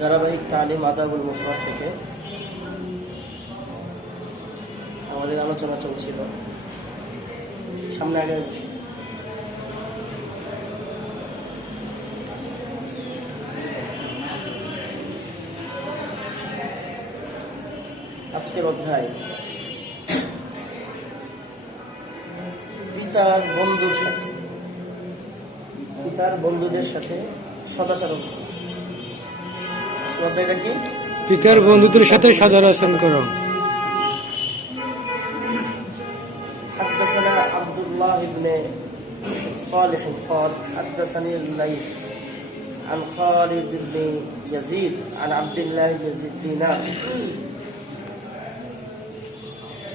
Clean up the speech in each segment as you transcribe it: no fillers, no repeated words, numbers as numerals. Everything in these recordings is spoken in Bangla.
ধারাবাহিক তালিম আদাবুল মুফরাদ থেকে আমাদের আলোচনা চলছিল। সামনে আগে বসি। আজকের অধ্যায় পিতার বন্ধুদের সাথে সদাচরণ। অধ্যায়টা কি? পিতার বন্ধুদের সাথে সদাচরণ করো। حدثنا عبد الله بن صالح قال حدثني الليث عن خالد بن يزيد عن عبد الله بن دينار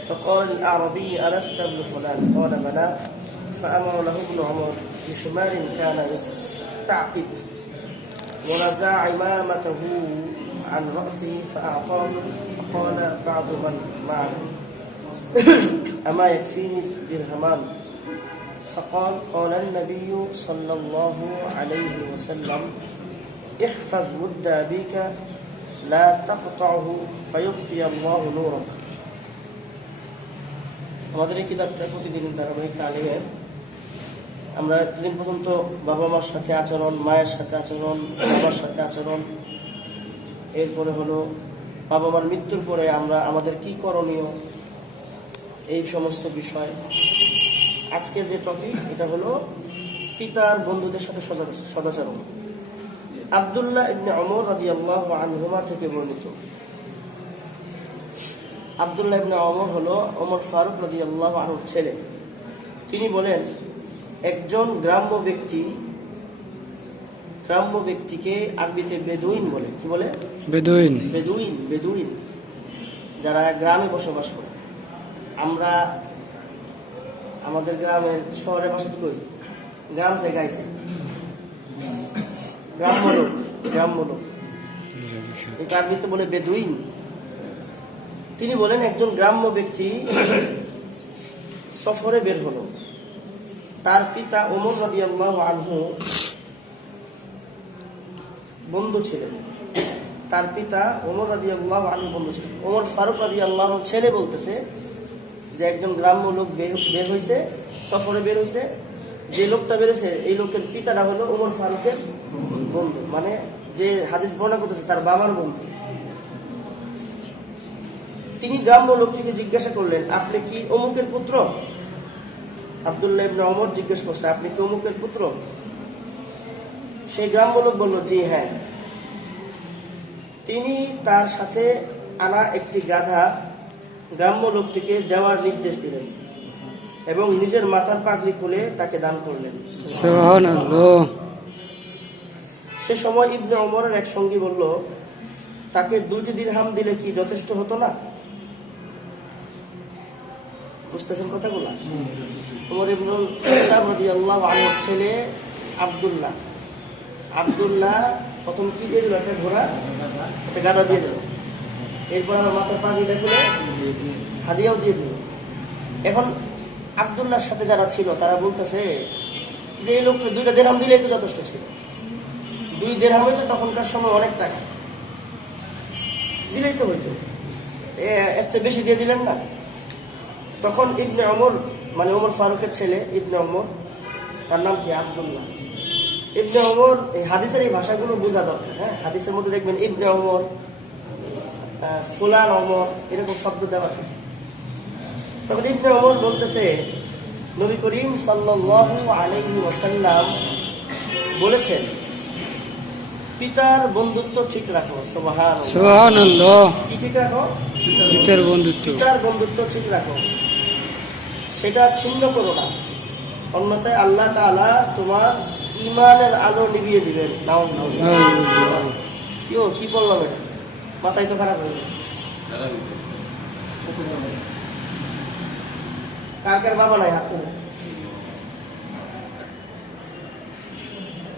فقال الأعرابي ألست ابن فلان؟ قال بلى. فأمر له ابن عمر بحمار كان يستعقب ونزع عمامته عن رأسه فأعطاه فقال بعض من معه أما يكفيني درهمان؟ قال النبي صلى الله عليه وسلم احفظ ود أبيك لا تقطعه فيطفي الله نورك. আমাদের এই কিতাবটা প্রতিদিন ধারাবাহিক তালিমে আমরা এতদিন পর্যন্ত বাবা মার সাথে আচরণ, মায়ের সাথে আচরণ, বাবার সাথে আচরণ, এরপরে হলো বাবা মার মৃত্যুর পরে আমরা আমাদের কি করণীয়, এই সমস্ত বিষয়। আজকে যে টপিক এটা হলো পিতার বন্ধুদের সাথে সদাচরণ। আব্দুল্লাহ ইবনে ওমর রাদিয়াল্লাহু আনহুমা থেকে বর্ণিত। আব্দুল্লাহ ইবনে ওমর হলো ওমর ফারুক রাদিয়াল্লাহু আনহুর ছেলে। তিনি বলেন, একজন গ্রাম্য ব্যক্তিকে আরবিতে বেদুইন বলে। কি বলে? বেদুইন, যারা গ্রামে বসবাস করে। আমরা আমাদের গ্রামের শহরে বাসা কি করি? গ্রাম থেকে আইছে, গ্রাম্য লোক, এটা আরবিতে বলে বেদুইন। তিনি বলেন, একজন গ্রাম্য ব্যক্তি সফরে বের হলো। তার পিতা ওমর রাদিয়াল্লাহু আনহু বন্ধু ছিলেন। ওমর ফারুক রাদিয়াল্লাহু আনহু ছেলে বলতেছে যে একজন গ্রাম্য লোক বের হয়েছে, সফরে বের হয়েছে। যে লোকটা বের হয়েছে এই লোকের পিতাটা হলো ওমর ফারুকের বন্ধু, মানে যে হাদিস বর্ণনা করতেছে তার বাবার বন্ধু। তিনি গ্রাম্য লোকটিকে জিজ্ঞাসা করলেন, আপনি কি অমুকের পুত্র? আব্দুল্লাহ ইবনে ওমর জিজ্ঞেস করছে, আপনি কি অমুকের পুত্র? সেই গ্রাম্য লোক বলল, জি হ্যাঁ। তিনি তার সাথে আনা একটি গাধা গ্রাম্য লোকটিকে দেওয়ার নির্দেশ দিলেন এবং নিজের মাথার পাগড়ি খুলে তাকে দান করলেন। সুবহানাল্লাহ। সে সময় ইবনে ওমরের এক সঙ্গী বলল, তাকে 2 দিরহাম দিলে কি যথেষ্ট হতো না? বুঝতেছেন কথাগুলো? ওমর ইবনে খাত্তাব রাদিয়াল্লাহু আনহুর ছেলে আব্দুল্লাহ প্রথম কি দিয়ে দিল? একটা ঘোড়া, একটা গাধা দিয়ে দিল। এরপর আমার মাথার পাগড়িটা খুলে হাদিয়াও দিয়ে দিল। এখন আব্দুল্লাহর সাথে যারা ছিল তারা বলতেছে যে এই লোকটা 2 দিরহাম দিলেই তো যথেষ্ট ছিল। 2 দিরহামে তো তখনকার সময় অনেক টাকা, দিলেই তো হইতো, এর চেয়ে বেশি দিয়ে দিলেন না? তখন ইবনে ওমর, মানে ওমর ফারুকের ছেলে ইবনে ওমর, তার নাম কি? আব্দুল্লাহ ইবনে ওমর। এই হাদিসের এই ভাষাগুলো বোঝা দরকার। হ্যাঁ, হাদিসের মধ্যে দেখবেন ইবনে ওমর, ফুলান ওমর, এরকম শব্দ দেওয়া থাকে। তখন ইবনে ওমর বলতেছে, নবী করিম সাল্লাল্লাহু আলাইহি ওয়াসাল্লাম বলেছেন, পিতার বন্ধুত্ব ঠিক রাখো। সুবহানাল্লাহ। কি ঠিক রাখো? পিতার বন্ধুত্ব ঠিক রাখো, সেটা ছিন্ন করো না, অন্যথায় আল্লাহ তাআলা তোমার ঈমানের আলো নিভিয়ে দিবেন। কি বললাম এটা? মাথায় তো খারাপ হয়ে যায়। কার বাবা নাই? হাত তুলে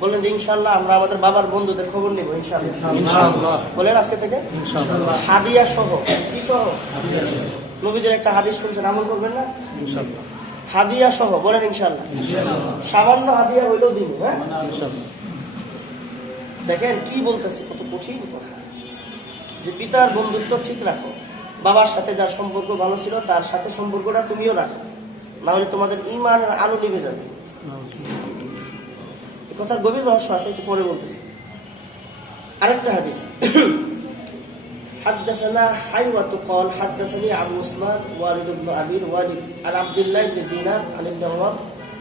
বললেন যে ইনশাআল্লাহ আমরা আমাদের বাবার বন্ধুদের খবর নিব ইনশাআল্লাহ। বলেন আজকে থেকে হাদিয়া সহ। কি সহ? নবীজির একটা হাদিস শুনছেন, আমল করবেন না? ইনশাআল্লাহ। হাদিয়া সহ বলেন ইনশাআল্লাহ। সামান্য হাদিয়া হইলেও দিব। হ্যাঁ, দেখেন কি বলতেছে, কত কঠিন কথা, যে পিতার বন্ধুত্ব ঠিক রাখো, বাবার সাথে যার সম্পর্ক ভালো ছিল তার সাথে সম্পর্কটা তুমিও রাখো, না হলে তোমাদের ঈমানের আলো নিভে যাবে। এই কথার গভীর রহস্য আছে, একটু পরে বলতেছি। আরেকটা হাদিস, حدثنا حيوة قال حدثني أبو عثمان والد بن أبي الوالد عن عبد الله بن دينار عن ابن عمر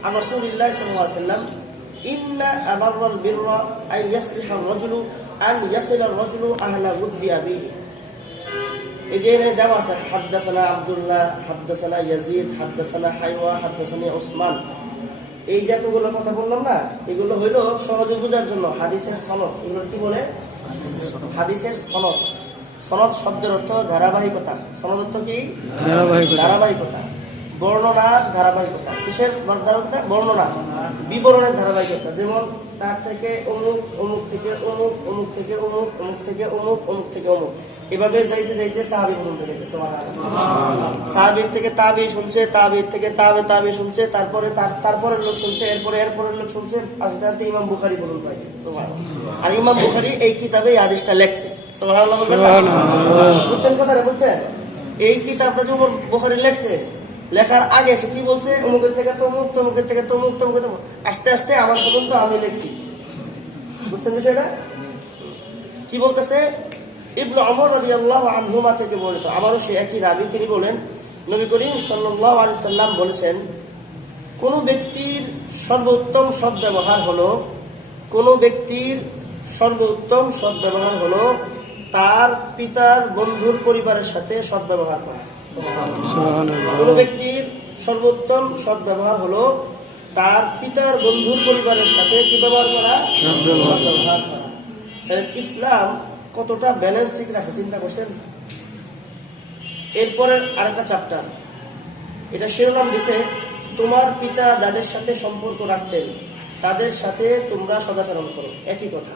عن رسول الله صلى الله عليه وسلم إن أبر البر أن يصلح الرجل أن يصل الرجل أهل ود أبيه। এই যে এনে দেওয়া আছে হাদ্দাসানা আব্দুল্লাহ, হাদ্দাসানা ইয়াজিদ, হাদ্দাসানা হাইওয়া, হাদ্দাসানি ওসমান, এই যতগুলো কথা বললাম না, এগুলো হইলো সহজে বোঝার জন্য হাদিসের সনদ। এগুলো কি বলে? হাদিসের সনদ। সনদ শব্দের অর্থ ধারাবাহিকতা। সনদ অর্থ কি? ধারাবাহিকতা, বর্ণনার ধারাবাহিকতা। কিসের ধারাবাহিকতা? বর্ণনা, বিবরণের ধারাবাহিকতা। যেমন তার থেকে অমুক, অমুক থেকে অমুক, অমুক থেকে অমুক, অমুক থেকে অমুক, অমুক থেকে অমুক, এভাবে যাইতে যাইতে সাহাবী পর্যন্ত গেছে। সাহাবীর থেকে তাবি শুনছে, তাবির থেকে তাবে শুনছে, তারপরে তারপরের লোক শুনছে, এরপরের লোক শুনছে, আস্তে ইমাম বুখারী পর্যন্ত আছে। আর ইমাম বুখারী এই কিতাবে এই হাদিসটা লেখছে। সুবহানাল্লাহ বলবেন না? বুঝছেন কথাটা? বুঝছেন? এই কিতাবটা যে ইমাম বুখারী লেখছে, লেখার আগে সে কি বলছে? অমুকের থেকে তমুক, তমুকের থেকে তমুক, তমুকের তমুক, আস্তে আস্তে আমার পর্যন্ত আমি লিখছি। বুঝছেন বিষয়টা? কি বলতেছে? ইবনে ওমর রাদিয়াল্লাহু আনহুমা থেকে বর্ণিত, আবারও সে একই রাবী, তিনি বলেন নবী করিম সাল্লাল্লাহু আলাইহি সাল্লাম বলেছেন, কোন ব্যক্তির সর্বোত্তম সদ্ব্যবহার হলো, কোন ব্যক্তির সর্বোত্তম সদ্ব্যবহার হলো তার পিতার বন্ধুর পরিবারের সাথে সদ্ব্যবহার করা। কোন ব্যক্তির সর্বোত্তম সদ্ব্যবহার হলো তার পিতার বন্ধুর পরিবারের সাথে কি ব্যবহার করা? সদ্ব্যবহার করা। তাহলে ইসলাম কতটা ব্যালেন্স ঠিক রাখছে চিন্তা করছেন? এরপরে আরেকটা চ্যাপ্টার, এটা শিরোনাম দিছে, তোমার পিতা যাদের সাথে সম্পর্ক রাখতেন তাদের সাথে তোমরা সদাচরণ করো। একই কথা,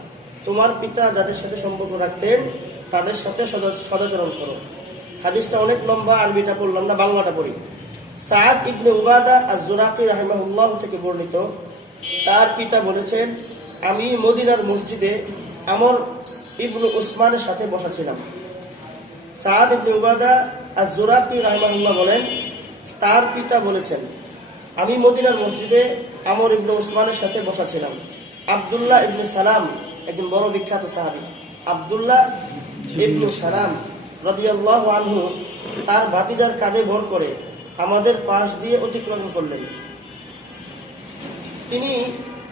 তোমার পিতা যাদের সাথে সম্পর্ক রাখতেন তাদের সাথে সদাচরণ করো। হাদিসটা অনেক লম্বা, আরবিটা পড়লাম না, বাংলাটা পড়ি। সাদ ইবনে উবাদা আজ-জুরাকি রাহিমাহুল্লাহ থেকে বর্ণিত, তার পিতা বলেছেন, আমি মদিনার মসজিদে আমর ইবনে উসমানের সাথে বসা ছিলাম। সাদ ইবনে উবাদা আজ-জুরাকি রাহিমাহুল্লাহ বলেন, তার পিতা বলেছেন, আমি মদিনার মসজিদে আমর ইবনে উসমানের সাথে বসা ছিলাম। আব্দুল্লাহ ইবনে সালাম, একজন বড় বিখ্যাত সাহাবী, আব্দুল্লাহ ইবনে সালাম রাদিয়াল্লাহু আনহু তার ভাতিজার কাঁধে ভর করে আমাদের পাশ দিয়ে অতিক্রম করলেন। তিনি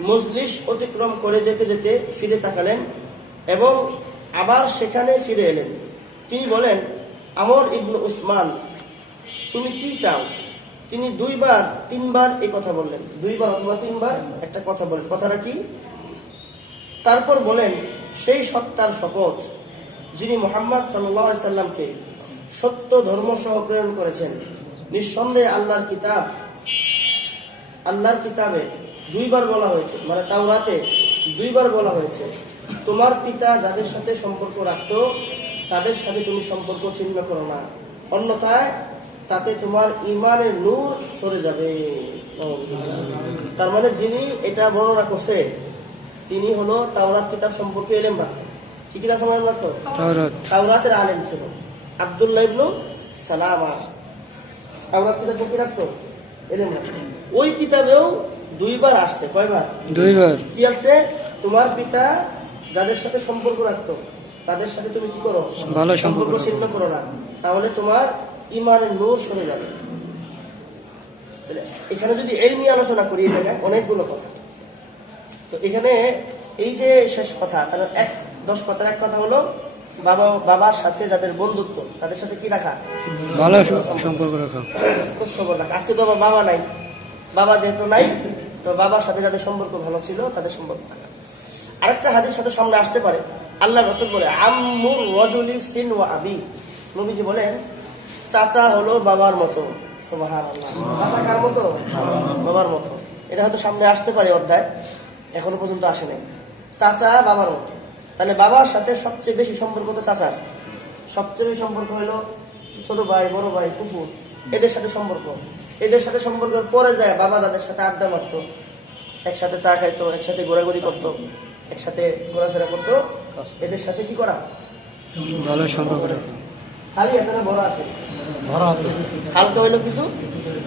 মজলিস অতিক্রম করে যেতে যেতে ফিরে তাকালেন এবং আবার সেখানে ফিরে এলেন। তিনি বলেন, আমর ইবনে উসমান, তুমি কি চাও? তিনি তিনবার এই কথা বললেন, দুইবার অথবা তিনবার একটা কথা বলেন। কথাটা কি? তারপর বলেন, সেই সত্তার শপথ যিনি মুহাম্মদ সাল্লাল্লাহু আলাইহি সাল্লামকে সত্য ধর্ম সহ প্রেরণ করেছেন, নিঃসন্দেহে আল্লাহর কিতাবে দুইবার বলা হয়েছে, মানে তাওরাতে দুইবার বলা হয়েছে, তোমার পিতা যাদের সাথে সম্পর্ক রাখত তাদের সাথে তুমি সম্পর্ক ছিন্ন করো না, অন্যথায় তাতে তোমার ঈমানের নূর সরে যাবে। তার মানে যিনি এটা বর্ণনা করছে তিনি হলো তাওরাত কিতাব সম্পর্কে ইলম রাখতেন। কি কিতাব সম্পর্কে রাখতো? তাওরাতের আলেম ছিল আব্দুল্লাহ ইবনে সালাম। তাওরাত কিতাব সম্পর্কে রাখতো, ইলম রাখতো। ওই কিতাবেও দুইবার আসছে। কয়বার? দুইবার। কি আছে? তোমার পিতা যাদের সাথে সম্পর্ক রাখতো তাদের সাথে তুমি কি করো? ভালো সম্পর্ক ছিন্ন করো না, তাহলে তোমার ঈমানের নূর সরে যাবে। এখানে যদি ইলমি আলোচনা করি, এই জায়গায় অনেকগুলো কথা। তো এখানে এই যে শেষ কথা, তাহলে 10 কথার এক কথা হলো বাবার সাথে যাদের বন্ধুত্ব তাদের সাথে কি রাখা? ভালো সম্পর্ক রাখা, খোঁজ খবর রাখা। আজকে তো আমার বাবা নাই, বাবা যেহেতু নাই, তো বাবার সাথে যাদের সম্পর্ক ভালো ছিল তাদের সম্পর্ক রাখা। আরেকটা হাদিস সাথে সামনে আসতে পারে, আল্লাহ রাসূল বলে, আম্মুর রাজুলি সিন ওয়া আবি, নবীজি বলেন চাচা হলো বাবার মতো। সুবহানাল্লাহ। চাচা কার মতো? বাবার মতো। এটা হয়তো সামনে আসতে পারে অধ্যায়, এখনো পর্যন্ত আসে নাই। চাচা বাবার মতো, তাহলে বাবার সাথে সবচেয়ে বেশি সম্পর্ক তো চাচার। সবচেয়ে বেশি সম্পর্ক হলো ছোট ভাই, বড় ভাই, ফুফু, এদের সাথে সম্পর্ক। এদের সাথে সম্পর্কের পরে যায় বাবা যাদের সাথে আড্ডা মারতো, একসাথে চা খাইতো, একসাথে ঘোরাঘুরি করতো, একসাথে ঘোরাফেরা করতো, এদের সাথে কি করা, ভালো সম্পর্ক রাখো। খালি এত না বড় হাতে, হালকা হইলো কিছু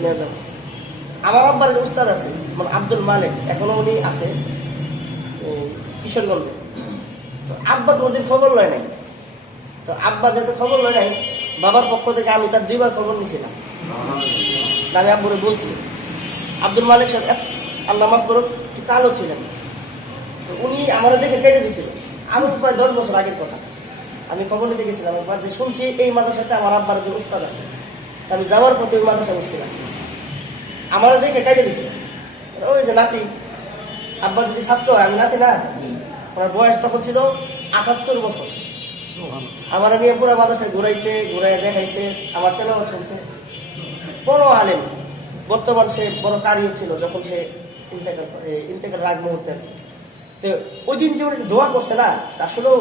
নিয়ে যাবো। আমার আব্বার যে উস্তাদ আছে মানে আব্দুল মালিক, এখনো উনি আছে কিশোরগঞ্জে। তো আব্বা কোনোদিন খবর লয় নাই। তো আব্বা যেহেতু খবর লয় নাই, বাবার পক্ষ থেকে আমি তার 2 বার খবর নিয়েছিলাম। আমি আব্বুরে বলছি, আব্দুল মালিক সাহেব আল্লাহ মাফ করুক একটু কালো ছিলেন। তো উনি আমার দেখে কেটে দিয়েছিলেন। আমি প্রায় 10 বছর আগের কথা, আমি খবর নিতে গেছিলাম একবার, যে শুনছি এই মাদ্রাসাতে আমার আব্বার যে উস্তাদ আছে। আমি যাওয়ার পথে ওই মাদ্রাসা বসছিলাম, আমার দেখে কেটে দিয়েছে। ওই যে নাতি, আব্বা যদি ছাত্র হয়, আমি নাতি না। আমার বয়স তখন ছিল 78 বছর। আমার নিয়ে পুরো মাদ্রাসায় ঘুরাইছে, ঘুরাই দেখাইছে, আমার তেলাওয়াত শুনছে। বড় আলেম, বর্তমান সে বড় কারিও ছিল যখন সে ইন্তেকাল আগ মুহূর্তে আর কি। তো ওই দিন যে উনি দোয়া করছে না, আসলেও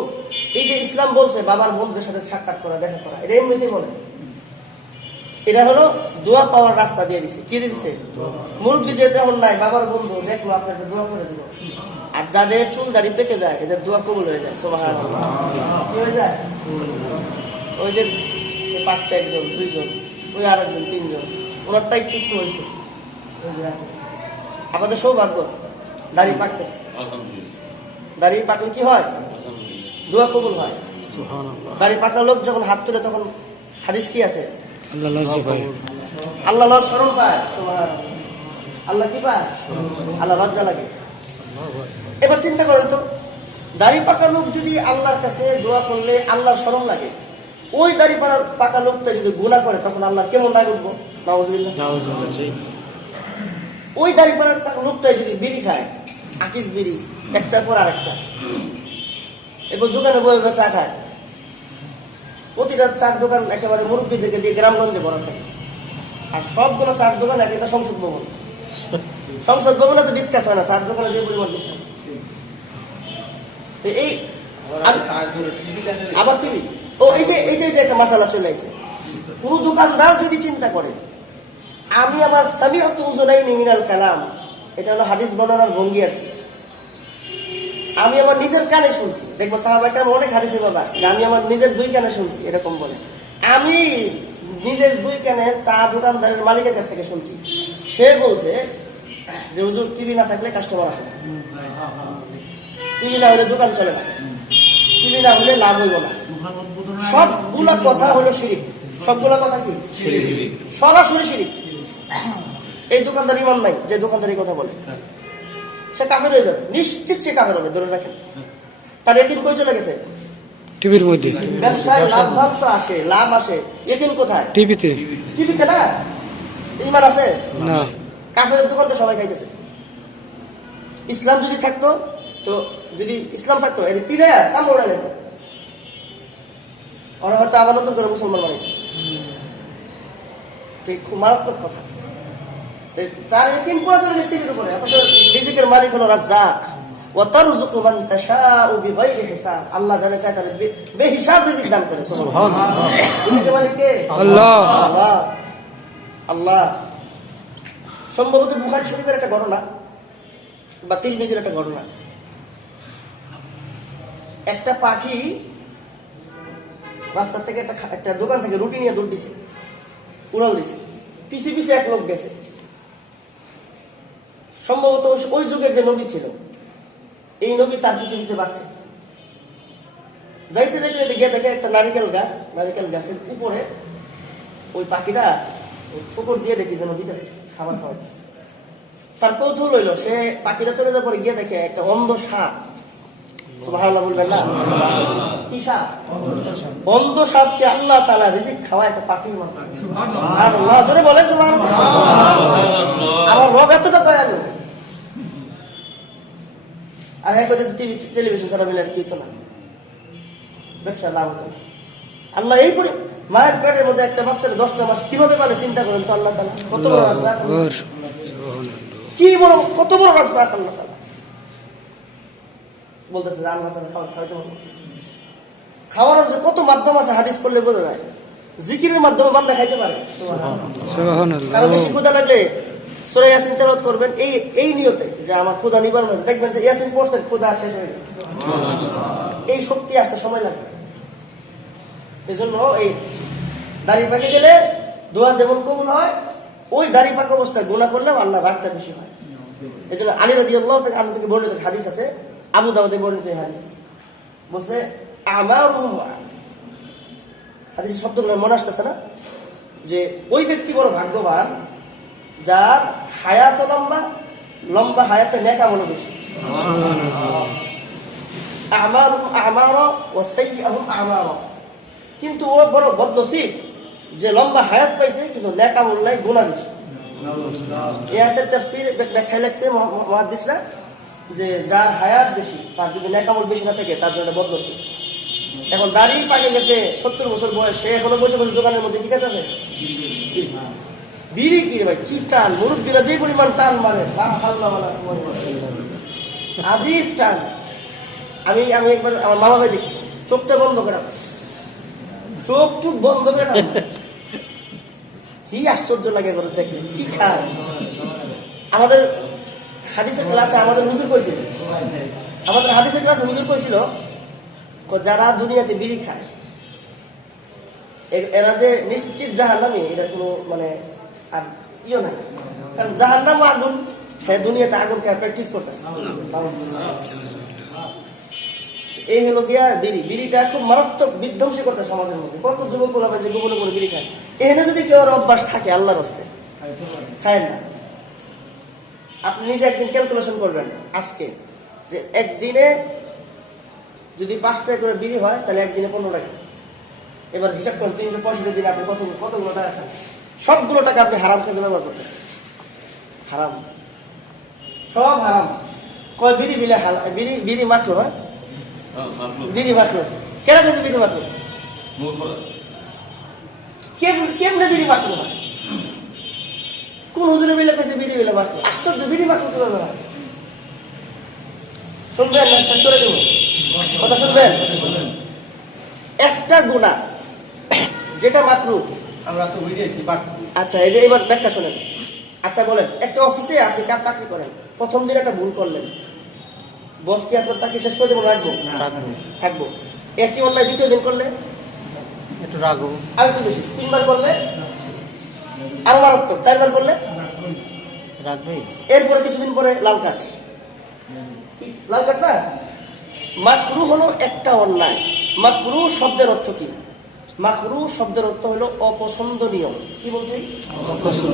এই যে ইসলাম বলছে বাবার বন্ধুদের সাথে সাক্ষাৎ করা, দেখা করা, এটা এমনিতেই বলে। এটা হলো দোয়া পাওয়ার রাস্তা দিয়ে দিছে। কি দিচ্ছে? মুরব্বী যেতে এখন নাই, বাবার বন্ধু দেখলো আপনাকে দোয়া করে দিল। আর যাদের চুল দাড়ি পেকে যায়, এদের দোয়া কবুল হয়ে যায়। সুবহানাল্লাহ। কি হয়ে যায়? ওই যে পাকছে 1 জন 2 জন, ওই আরেকজন 3 জন, ওনারটা একটু হয়েছে। আমাদের সৌভাগ্য দাড়ি পাকতেছে। দাড়ি পাকলে কি হয়? দোয়া কবুল হয়। দাড়ি পাকা লোক যখন হাত তুলে, তখন হাদিস কি আছে? আল্লাহ লজ্জা পায়। আল্লাহ স্মরণ পায়। আল্লাহ কি পায়? আল্লাহ লজ্জা লাগে। এবার চিন্তা করেন তো, দাড়ি পাকা লোক যদি আল্লাহর কাছে দোয়া করলে আল্লাহর স্মরণ লাগে, ওই দাড়ি পাকা লোকটা যদি গুনাহ করে, তখন আল্লাহ কেমন রাগ উঠবো? নাউজুবিল্লাহ। ওই দাড়ি পাকা লোকটাই যদি বিড়ি খায়, আকিস বিড়ি, একটার পর আরেকটা, এবার দোকানে বয়ে চা খায়, প্রতিটা চার দোকান একেবারে মুরব্বীদেরকে দিয়ে গ্রামগঞ্জে ভরা থাকে। আর সবগুলো চার দোকান এক একটা সংসদ ভবন। সংসদ ভবনে তো ডিসকাস হয় না, চার দোকানে যে পরিমাণ ডিসকাস। এই আবার টিভি, ও এই যে একটা মাসালা চলে আসে। কোন দোকানদার যদি চিন্তা করে, আমি আমার সামিআতু উযুনাইনি মিনাল কালাম, এটা হলো হাদিস বর্ণনার ভঙ্গি আর কি, আমি আমার নিজের কানে শুনছি। দেখবো সাহাবা কেরাম অনেক হাদিসের ভাবে আসছে, আমি আমার নিজের 2 কানে শুনছি, এরকম বলে। আমি নিজের 2 কানে চা দোকানদারের মালিকের কাছ থেকে শুনছি। সে বলছে যে হুজুর, টিভি না থাকলে কাস্টমার আসে না, টিভি না হলে দোকান চলে না, টিভি না হলে লাভ হইব না। সবগুলা কথা হলো শিরিক। সবগুলা কথা কি? সরাসরি শিরিক। এই দোকানদার ইমান নাই যে দোকানদার এই কথা বলে, সে কাফের হয়ে যাবে, নিশ্চিত সে কাফের হবে, ধরে রাখেন। তার ইয়াকিন কই চলে গেছে? টিভির মধ্যে। ব্যবসায় লাভ আসে, লাভ আসে, ইয়াকিন কোথায়? টিভিতে। টিভিতে না, ইমান আছে না। কাফের দোকান তো সবাই খাইতেছে। ইসলাম যদি থাকতো, তো যদি ইসলাম থাকতো, এর পিড়ে চামড়া উড়াই যেত, ওরা হয়তো আবার নতুন করে মুসলমান বানাইত। খুব মারাত্মক কথা। তার ইয়াকিন পুরো চলে গেছে টিভির উপরে। অথচ রিজিকের মালিক হলো রাজ্জাক। ওয়া তারযুকু মান তাশাউ বিগাইরি হিসাব। আল্লাহ জানে চায় তাহলে বেহিসাব রিজিক দান করে। সুবহানাল্লাহ। রিজিকের মালিক কে? আল্লাহ। আল্লাহ। আল্লাহ। সম্ভবত বুখারী শরীফের একটা ঘটনা বা তিরমিজির একটা ঘটনা। একটা পাখি রাস্তা থেকে একটা দোকান থেকে রুটি নিয়ে দৌড় দিছে, উড়াল দিছে, পিছে পিছে এক লোক গেছে। সম্ভবত ওই যুগের যে নবী ছিল, এই নবী তার পিছে পিছে বাঁচছে। যাইতে যাইতে গিয়ে দেখে একটা নারিকেল গাছ, নারিকেল গাছের উপরে ওই পাখিটা ঠোকর দিয়ে দেখি যেন দিতেছে, খাবার খাওয়াইতেছে। তার কৌতূহল হইলো, সে পাখিটা চলে যাওয়ার পরে গিয়ে দেখে একটা অন্ধ সাপ। সুবহানাল্লাহ বলবেন না? কি সাপ? অন্ধ সাপকে আল্লাহ তাআলা রিজিক খাওয়ায় একটা পাখির মতো। সুবহানাল্লাহ, জোরে বলেন সুবহানাল্লাহ। আমার রব এতটা দয়ালু। আর হ্যাঁ কইতেছে টেলিভিশন ছাড়া মিলে আর কি হতো না, ব্যবসা লাভ হতো না। আল্লাহ এই পরি মায়ের পেটের মধ্যে একটা বাচ্চার 10টা মাস কিভাবে পালে চিন্তা করেন তো আল্লাহ তাআলা। কত বড় রাজ্জাক, কি বড়, কত বড় রাজ্জাক আল্লাহ তাআলা। বলতেছে যে আল্লাহ তাআলা খাওয়াইতে পারবো। খাওয়ানোর যে কত মাধ্যম আছে হাদিস পড়লে বোঝা যায়। জিকিরের মাধ্যমে বান্দা খাইতে পারে। সুবহানাল্লাহ। কারো বেশি ক্ষুধা লাগলে সূরা ইয়াসিন তেলাওয়াত করবেন এই নিয়তে যে আমার ক্ষুধা নিবারণ হয়েছে, দেখবেন যে ইয়াসিন পড়ছেন ক্ষুধা শেষ হয়ে গেছে। এই শক্তি আসতে সময় লাগবে। এই জন্য এই দাড়ি পাকে গেলে দোয়া যেমন কবুল হয়, ওই দাড়ি পাকা অবস্থায় গুনাহ করলে আল্লাহর রাগটা বেশি হয়। এই জন্য আলী রাদিয়াল্লাহু তাআলা আনহু থেকে বর্ণিত হাদিস আছে, আবু দাউদে বর্ণিত হাদিস, বলছে আমারুহুম, হাদিসের শব্দগুলো মনে আসতেছে না, যে ওই ব্যক্তি বড় ভাগ্যবান যার হায়াত লম্বা হায়াতে নেক আমল বেশি। আমারুহুম আমারা ওয়া সাইয়্যাহুম আমারা, কিন্তু ও বড় বদনসিব যে লম্বা হায়াত পাইছে কিন্তু নেক আমল নাই, গুনাহ বেশি। এই আয়াতের তাফসীর ব্যাখ্যা লিখছে মুহাদ্দিসরা যে যার হায়াত বেশি তার যদি নেক আমল বেশি না থাকে তার জন্য বদনসিব। এখন দাড়ি পাকে গেছে 70 বছর বয়স, সে এখনো বসে বসে দোকানের মধ্যে কি কাটছে বিড়ি। কি রে ভাই, কি টান, মুরব্বীরা যে পরিমাণ টান মারে, আজীব টান। আমি একবার আমার মামা ভাই দেখছি, চোখটা বন্ধ করে, চোখ টুক বন্ধ করে টান। কি আশ্চর্য লাগে করে দেখলে, কি খায়। আমাদের হাদিসের ক্লাসে আমাদের হুজুর কইছিল, যারা দুনিয়াতে বিড়ি খায় এরা যে নিশ্চিত জাহান্নামী, এটা কোনো মানে আর ইয়ে নাই। কারণ জাহান্নাম আগুন, হ্যাঁ দুনিয়াতে আগুন খেয়ে প্র্যাকটিস করতেছে। এই হলো গিয়া বিড়িটা খুব মারাত্মক বিধ্বংসী করতে সমাজের মধ্যে। কত যুবক বলবে যে গোপনে করে বিড়ি খায়, এখানে যদি কেউ অভ্যাস থাকে আল্লাহর হস্তে খায় না। আপনি নিজে একদিন ক্যালকুলেশন করবেন আজকে, যে একদিনে যদি 5 টাকা করে বিড়ি হয় তাহলে একদিনে 15 টাকা। এবার হিসাব করেন 365 দিনে আপনি কতগুলো টাকা খান। সবগুলো টাকা আপনি হারাম কাজে ব্যবহার করতেছেন। হারাম, সব হারাম। কয় বিড়ি বিড়ি মাখলো, হয় বিড়ি মাখলো, কেন কাছে বিড়ি মাখলো, কেমনে বিড়ি মাখলো হয়, কোন হুজুরে মিলে কাছে বিড়ি মিলে মাখলো, আশ্চর্য। বিড়ি মাখলো কিভাবে হয়? শুনবেন না, শেষ করে দেবো কথা, শুনবেন। একটা গুনাহ যেটা মাকরুহ, আমরা তো বুঝিয়েছি। আচ্ছা এই যে এবার ব্যাখ্যা শোনেন। আচ্ছা বলেন, একটা অফিসে আপনি চাকরি করেন, প্রথম দিন একটা ভুল করলেন, বস কি আপনার চাকরি শেষ করে দেবো, রাখবো? থাকবো। একই অন্যায় দ্বিতীয় দিন করলে একটু রাখবো, আর একটু বেশি, 3 বার করলে আরো মারাত্মক, 4 বার করলে রাখবে। এরপরে কিছুদিন পরে লাল কাঠ। লাল কাঠ না, মাকরুহ হলো একটা অন্যায়। মাকরুহ শব্দের অর্থ কি? মাকরুহ শব্দের অর্থ হলো অপছন্দনীয়। কি বলছি?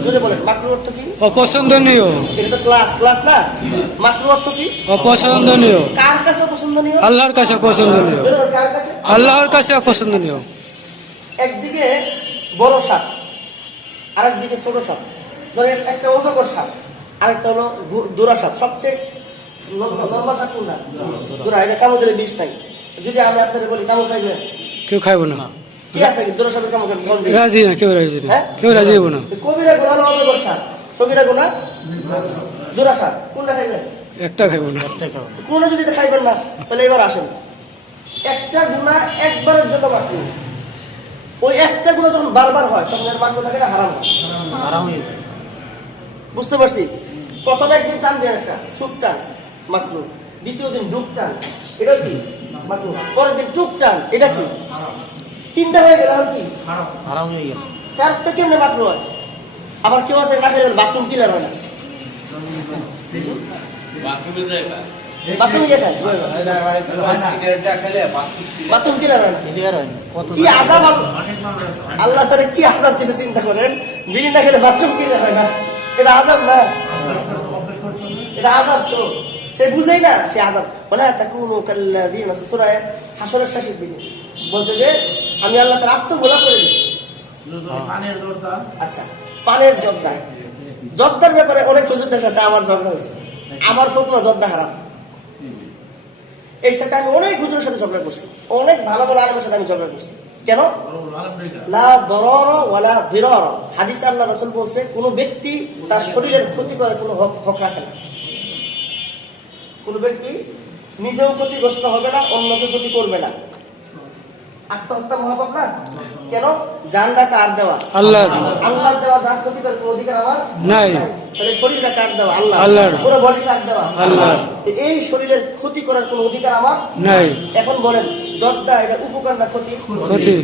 জোরে বলেন, মাকরুহ অর্থ কি? অপছন্দনীয়। এটা তো ক্লাস না। মাকরুহ অর্থ কি? অপছন্দনীয়। কার কাছে অপছন্দনীয়? আল্লাহর কাছে অপছন্দনীয়। কার কাছে? আল্লাহর কাছে অপছন্দনীয়। একদিকে বড় সাপ, আরেকদিকে ছোট সাপ। ধরেন একটা অজগর সাপ, আরেকটা হলো দুরা সাপ। সবচেয়ে লম্বা সাপ কোনটা? দুরা। এটা কামড় দিলে বিষ নাই। যদি আমি আপনাদের বলি কামড় খাইবেন? কেউ খাইবো না, কি আছে দুরা সাপের কামড় খাইবেন? রাজি না, কেউ রাজি না, হ্যাঁ? কেউ রাজি হবো না। কবিরা গুণা হলো অজগর সাপ, সগিরা গুণা দুরা সাপ। কোনটা খাইবেন? একটা খাইবো না। কোন যদি খাইবেন না, তাহলে এবার আসেন। একটা গুণা একবারের জন্য মাকরুহ, ওই একটা গুণা যখন বারবার হয় তখন এর মাকরুহ থাকে না, হারাম হয়। আরাম হয়ে যায়। বুঝতে পারছি? প্রথমে একদিন টান দেন, একটা সুপ টান, মাকরুহ। দ্বিতীয় দিন ডুব টান, এটা কি? মাকরুহ। পরের দিন টুক টান, এটা কি? 3টা হয়ে গেল, আর কি? আরাম হয়ে গেল। তার তো কেমনে মাকরুহ হয়? আবার কেউ আছে না খেলে বাথরুম ক্লিয়ার হয় না, বাথরুমে গিয়ে খায়, বাথরুম ক্লিয়ার হয় না। কি আযাব আল্লাহ তাআলা কি আযাব দিয়েছে চিন্তা করেন। বিড়ি না খেলে বাথরুম ক্লিয়ার হয় না, এটা আযাব না? এটা আযাব তো, সে বুঝেই না, সে আযাব। ওয়ালা তাকুনু কাল্লাযীনা, সূরা হাশরের শেষের দিকে বলছে যে আমি আল্লাহ তাআলা আত্মগোলা করে দিয়েছি। আচ্ছা, পানের জর্দার ব্যাপারে অনেক হুজুরদের সাথে আমার ঝগড়া হয়েছে। আমার ফতোয়া জর্দা হারাম। এর সাথে আমি অনেক হুজুরের সাথে ঝগড়া করছি, অনেক ভালো ভালো আলেমের সাথে আমি ঝগড়া করছি। কেন? লা দরার ওয়ালা দিরার। হাদিসে আল্লাহ রাসূল বলছে, কোন ব্যক্তি তার শরীরের ক্ষতি করার কোনো হক রাখে না। কোন ব্যক্তি নিজেও ক্ষতিগ্রস্ত হবে না, অন্যকে ক্ষতি করবে না। আত্মহত্যা মহাপাপ না? কেন? জানটা কার দেওয়া? আল্লাহর। আল্লাহর দেওয়া। যার ক্ষতি করার কোনো অধিকার আমার নাই। তাহলে শরীরটা কাট দেওয়া আল্লাহ, আল্লাহর। পুরো বডি কাট দেওয়া আল্লাহর। তো এই শরীরের ক্ষতি করার কোনো অধিকার আমার নাই। এখন বলেন জর্দা এটা উপকার না ক্ষতি? ক্ষতি।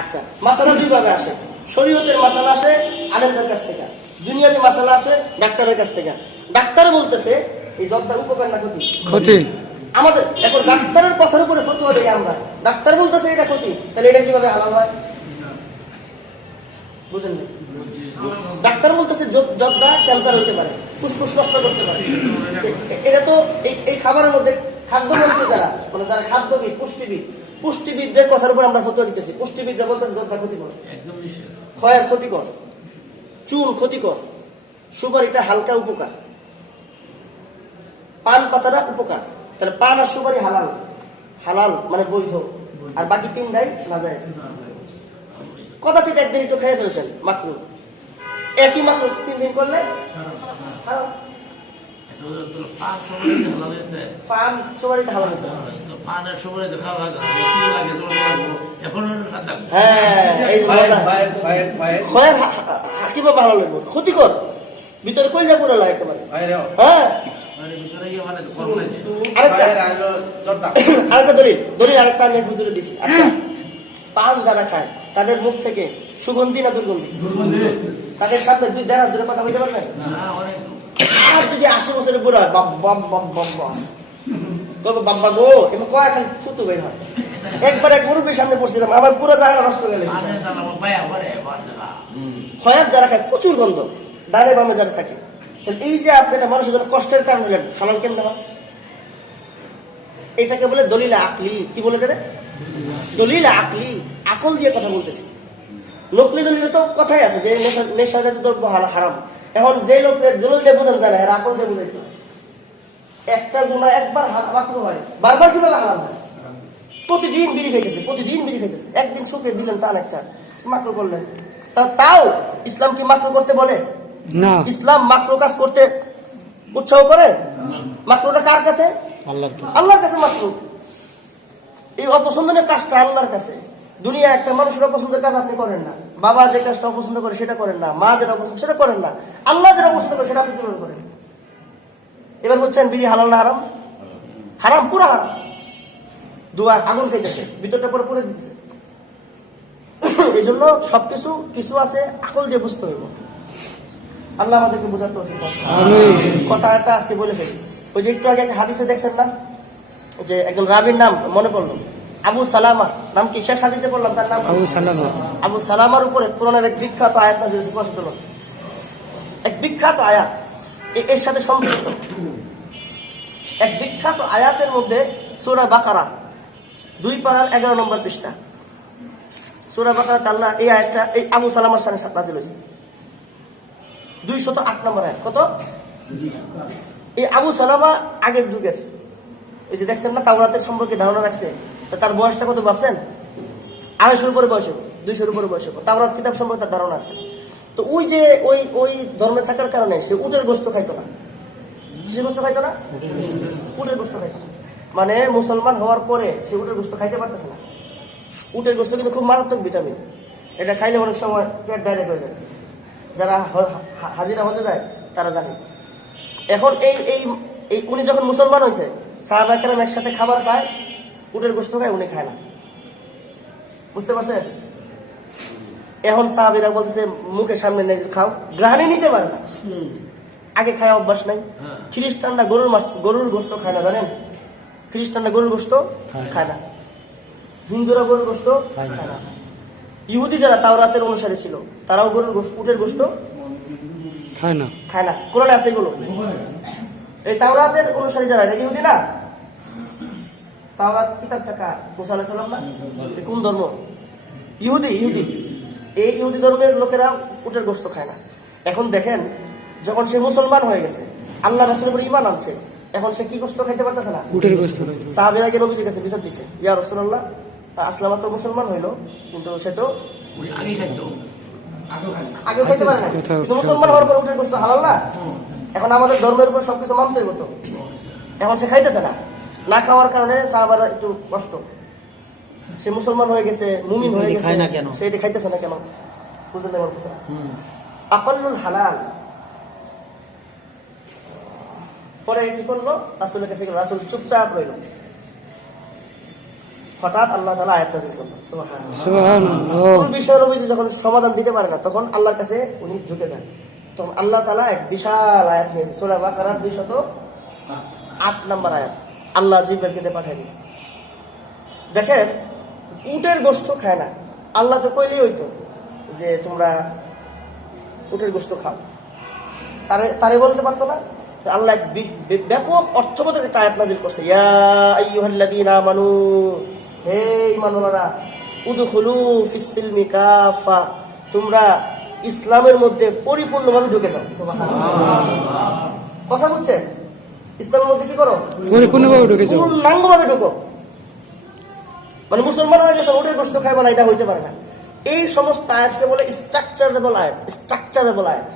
আচ্ছা, মাসালা দুই ভাবে আসে। শরীয়তের মাসালা আসে আলেমদের কাছ থেকে, দুনিয়াবি মাসালা আসে ডাক্তারের কাছ থেকে। ডাক্তার বলতেছে এই জর্দা উপকার না ক্ষতি? ক্ষতি। আমাদের এখন ডাক্তারের কথার উপরে ফতোয়া দেই আমরা, ডাক্তার বলতেছে এটা ক্ষতি, তাহলে এটা কিভাবে হালাল হয়? বুঝেন না? ডাক্তার বলতেছে জর্দা ক্যান্সার হতে পারে, ফুসফুস নষ্ট করতে পারে। এটা তো এই খাবারের মধ্যে খাদ্যমন্ত্রী যারা, মানে যারা খাদ্যবিদ, পুষ্টিবিদদের কথার উপর আমরা ফতোয়া দিতেছি। পুষ্টিবিদরা বলতেছে জর্দা ক্ষতিকর, খয়ের ক্ষতিকর, চুন ক্ষতিকর, সুপারিটা হালকা উপকার, পান পাতাটা উপকার। তাহলে পান আর সুপারি হালাল, হালাল মানে বৈধ, আর বাকি তিনটাই নাজায়েজ। কদাচিৎ একদিন একটু খেয়ে ফেলছেন মাকরু, একই মাকরু 3 দিন করলে হারাম। পান সুপারিটা হালাল হতে হবে। হ্যাঁ, এই যে মজা। খয়ের কিভাবে হালাল হইব? ক্ষতিকর, ভিতরে কইজা পুরো লাগে একেবারে। হ্যাঁ, আরেকটা দলিল আরেকটা আমি হুজুরে দিছি। আচ্ছা, পান যারা খায় তাদের মুখ থেকে সুগন্ধি না দুর্গন্ধি? তাদের সামনে দুই দেড় দূরে কথা বলতে পারবেন? আর যদি 80 বছরের বুড়া বাব্বা গো এবার কয় খালি থুতু বের হয়। একবার এক মুরব্বীর সামনে পড়ছিলাম, আমার পুরো জায়গা নষ্ট হয়ে গেল। খয়াত যারা খায় প্রচুর গন্ধ, ডানে বামে যারা থাকে, তাহলে এই যে আপনি একটা মানুষের জন্য কষ্টের কারণ হলেন, হালাল কেমন না? এটাকে বলে দলিল আকলি। কি বলে এটা? দলিল আকলি, আকল দিয়ে কথা বলতেছি। নকলি দলিল তো কথাই আছে যে নেশা জাতীয় দ্রব্য হারাম। এখন যে লোকের দলিল দিয়ে বোঝান যায় না, এরা আকল দিয়ে বোঝাইতে হয়। একটা গুনাহ একবার মাকরুহ হয়, বারবার কিভাবে হারাম হয়? প্রতিদিন বিড়ি খাইতেছে, একদিন শুকিয়ে দিলেন টান একটা মাকরুহ করলেন। তাও ইসলাম কি মাকরুহ করতে বলে? না। ইসলাম মাকরুহ কাজ করতে উৎসাহ করে? মাকরুহটা কার কাছে? আল্লাহর কাছে মাকরুহ। এই অপছন্দনীয় কাজটা আল্লাহর কাছে। দুনিয়া একটা মানুষের অপছন্দের কাজ আপনি করেন না। বাবা যে কাজটা অপছন্দ করে সেটা করেন না, মা যেটা অপছন্দ সেটা করেন না, আল্লাহ যেটা অপছন্দ করে সেটা আপনি কিভাবে করেন? এবার বলছেন বিড়ি হালাল না হারাম? হারাম, পুরা হারাম। দুয়া আগুন খাইতেছে, ভিতরটা পুরো পুড়ে দিতেছে। এই জন্য সবকিছু কিছু আছে আকল দিয়ে বুঝতে হইব। আল্লাহ আমাদেরকে বোঝার তৌফিক দান করুন। কথাটা আজকে বলে ফেলি। ওই যে একটু আগে একটা হাদিসে দেখছেন না, যে একজন রাবীর নাম মনে পড়লো, আবু সালামা। নাম কি? শেষ হাদিসে বললাম তার নাম আবু সালামা। আবু সালামার উপরে কোরআনের এক বিখ্যাত আয়াত নাযিল হয়েছে। এক বিখ্যাত আয়াত এর সাথে সম্পৃক্ত। এক বিখ্যাত আয়াতের মধ্যে সূরা বাকারা 2 পারার 11 নম্বর পৃষ্ঠা। সূরা বাকারাতে আল্লাহ এই আয়াতটা এই আবু সালামার সাথে নাযিল হয়েছে। 208 নম্বর আয়াত। কত? এই আবু সালামা আগের যুগের, এই যে দেখছেন না তাওরাতের সম্পর্কে ধারণা রাখছে, তা তার বয়সটা কত ভাবছেন? 250 উপরে বয়স হবে, 200 উপরে বয়স হবে। তাওরাত কিতাব সম্পর্কে তার ধারণা আছে। তো ওই যে ওই ধর্মে থাকার কারণে সে উটের গোশত খাইতো না। কিসের গোশত খাইতো না? উটের গোশত খাইতো না। মানে মুসলমান হওয়ার পরে সে উটের গোশত খাইতে পারতেছে না। উটের গোশত কিন্তু খুব মারাত্মক ভিটামিন, এটা খাইলে অনেক সময় পেট ডাইরেক্ট হয়ে যায়। যারা হাজিরা হতে যায় তারা জানে। এখন এই উনি যখন মুসলমান হয়েছে, সাহাবা কেরাম একসাথে খাবার খায়, উটের গোশত খায়, উনি খায় না। বুঝতে পারছেন? এখন সাহাবীরা বলতেছে মুখের সামনে নেই খাও, গ্রহণে নিতে পারে না, আগে খায় অভ্যাস নাই। খ্রিস্টানরা গরুর গোশত খায় না, জানেন? খ্রিস্টানরা গরুর গোশত খায় না, হিন্দুরা গরুর গোশত খায় না। ইহুদি যারা তাওরাতের অনুসারী ছিল তারাও উটের গোশত খায় না। কোরআনে আছে এগুলো। এই তাওরাতের অনুসারী যারা, এটা ইহুদি না? তাওরাত কিতাবটা কার? মুসা আলাইহিস সালাম না? কোন ধর্ম? ইহুদি। এই ইহুদি ধর্মের লোকেরা উটের গোশত খায় না। এখন দেখেন, যখন সে মুসলমান হয়ে গেছে, আল্লাহ রাসূলের উপর ঈমান আনছে, এখন সে কি গোশত খাইতে পারতেছে না? উটের গোশত। সাহাবীরা গিয়ে নবীজির কাছে বিচার দিছে, ইয়া রাসূলুল্লাহ, আসলামা তো মুসলমান হইলো, কিন্তু সে তো আগে খাইতে পারে না, কিন্তু মুসলমান হওয়ার পর উটের গোশত হালাল না? এখন আমাদের ধর্মের উপর সবকিছু মানতেই হতো, এখন সে খাইতেছে না। না খাওয়ার কারণে সাহাবারা একটু কষ্ট। সে মুসলমান হয়ে গেছে, মুমিন হয়ে গেছে, সে এটা খাইতেছে না কেন? বুঝলেন? আকল্লুল হালাল, পরে কি করলো, রাসূলের কাছে গেল, রাসূল চুপচাপ রইল। হঠাৎ আল্লাহ তাআলা আয়াত নাযিল করলেন, সুবহানাল্লাহ। সুবহানাল্লাহ। কোন বিষয়ের অভিযোগ যখন সমাধান দিতে পারে না, তখন আল্লাহর কাছে উনি ঝুঁকে যান। তখন আল্লাহ তাআলা এক বিশাল আয়াত নিয়েছে, সূরা বাকারার 208 নম্বর আয়াত, আল্লাহ জিবরাইলকে পাঠিয়ে দিয়েছে। দেখেন, উটের গোশত খায় না, আল্লাহ তো কইলেই হইতো যে তোমরা উটের গোশত খাও, তারে বলতে পারতো না? আল্লাহ এক ব্যাপক অর্থবোধক একটা আয়াত নাযিল করছে, ইয়া আইয়ুহাল্লাযীনা আমানু, হে ঈমানওয়ালারা, উদখুলু ফিস সিলমি কাফা, তোমরা ইসলামের মধ্যে পরিপূর্ণভাবে ঢুকে যাও। সুবহানাল্লাহ। কথা বুঝছেন? ইসলামের মধ্যে কি করো? পরিপূর্ণভাবে ঢুকে যাও। পূর্ণাঙ্গভাবে ঢুকো। মানে মুসলমান হয়ে গেছে, উটের গোশত খাইবা না, এটা হইতে পারে না। এই সমস্ত আয়াতকে বলে স্ট্রাকচারেবল আয়াত। স্ট্রাকচারেবল আয়াত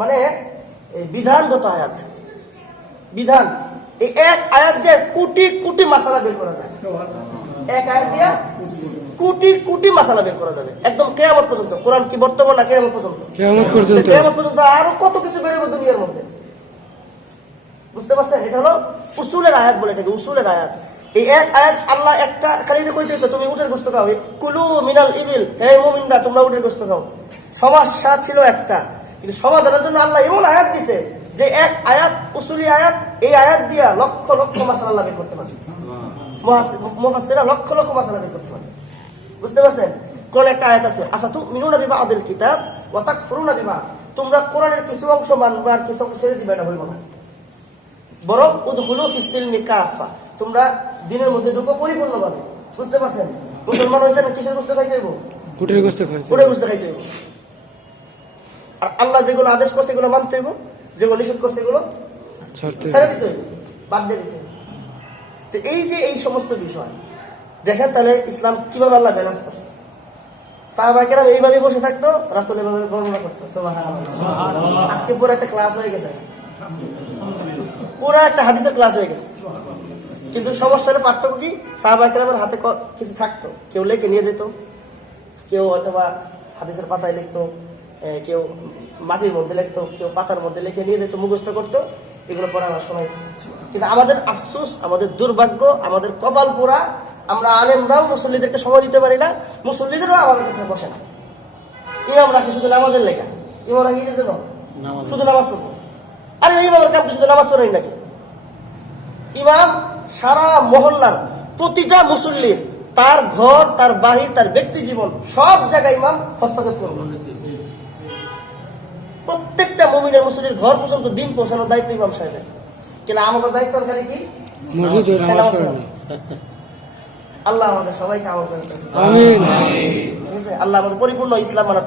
মানে এই বিধানগত আয়াত। বিধান, এই এক আয়াত দিয়ে কোটি কোটি মাসালা বের করা যায়। এক আয়াত দিয়ে কোটি কোটি মাসালা বের করা যাবে, একদম কিয়ামত পর্যন্ত। কোরআন কি বর্তমান না কিয়ামত পর্যন্ত? কিয়ামত পর্যন্ত। কিয়ামত পর্যন্ত আরো কত কিছু বেরোবে দুনিয়ার মধ্যে, বুঝতে পারছেন? এটা হলো উসুলের আয়াত বলে, এটাকে উসুলের আয়াত। এই এক আয়াত আল্লাহ একটা খালি কইতে হতো, তুমি উটের গোশত খাও, কুলু মিনাল ইবিল, হে মুমিনরা তোমরা উটের গোশত খাও। সমস্যা ছিল একটা, কিন্তু সমাধানের জন্য আল্লাহ এমন আয়াত দিছে যে এক আয়াত, উসুলি আয়াত, এই আয়াত দিয়া লক্ষ লক্ষ মাসালা আল্লাহ বের করতে পারবে। মুফাসসিররা লক্ষ লক্ষ মাসালা বের করতে পারবে, বুঝতে পারছেন? কোন একটা আয়াত আছে, আফাতুমিনুনা বিবাদিল কিতাব ওয়া তাকফুরুনা বিবাদ, তোমরা কোরআনের কিছু অংশ মানবে আর কিছু অংশ ছেড়ে দিবে, এটা হইব না। বরং উদখুলু ফিস সিলমি কাফা, তোমরা দিনের মধ্যে ঢুকো পরিপূর্ণভাবে। বুঝতে পারছেন? মুসলমান হইছে না, কিসের গোশত খাইতে হইব? উটের গোশত খাইতে। উটের গোশত খাইতে হইব। আর আল্লাহ যেগুলো আদেশ করছে এগুলো মানতে হইব, যেগুলো নিষেধ করছে এগুলো ছাড়তে ছেড়ে দিতে হইব, বাদ দিয়ে দিতে হইব। তো এই যে এই সমস্ত বিষয় দেখেন, তাহলে ইসলাম কিভাবে আল্লাহ ব্যালেন্স করছে। সাহাবায়ে কেরাম এইভাবে বসে থাকতো, রাসূল এভাবে বর্ণনা করতো। সুবহানাল্লাহ। আজকে পুরো একটা ক্লাস হয়ে গেছে, পুরো একটা হাদিসের ক্লাস হয়ে গেছে। কিন্তু সমস্যার পার্থক্য কি, সাহাবায়ে কেরামের হাতে কিছু থাকতো, কেউ লিখে নিয়ে যেত, কেউ অথবা হাদিসের পাতায় লিখতো, কেউ মাটির মধ্যে লিখতো, কেউ পাতার মধ্যে লিখে নিয়ে যেত, মুখস্থ করতো, এগুলো পরে আমরা শোনাই। কিন্তু আমাদের আফসোস, আমাদের দুর্ভাগ্য, আমাদের কপাল পোড়া, আমরা আলেমরাও মুসল্লিদেরকে সময় দিতে পারি না, মুসল্লিদেরও আমাদের কাছে বসে না। ইমাম রাখি শুধু নামাজের লেখা, ইমাম রাখি জন্য শুধু নামাজ পড়বো। আরে ইমামের কাম শুধু নামাজ পড়েন নাকি? ইমাম সারা মহল্লার প্রতিটা মুসল্লির, তার ঘর, তার বাহির, তার ব্যক্তি জীবন, সব জায়গায় ইমাম হস্তক্ষেপ করবে। প্রত্যেকটা মুমিনের মুসল্লির ঘর পর্যন্ত দিন পৌঁছানোর দায়িত্ব ইমাম সাহেবের। কিন্তু আমাদের দায়িত্ব খালি কি? মসজিদে নামাজ পড়া। আল্লাহ আমাদের সবাইকে আমল করতে। আমিন। ঠিক আছে? আল্লাহ আমাদের পরিপূর্ণ ইসলাম মানার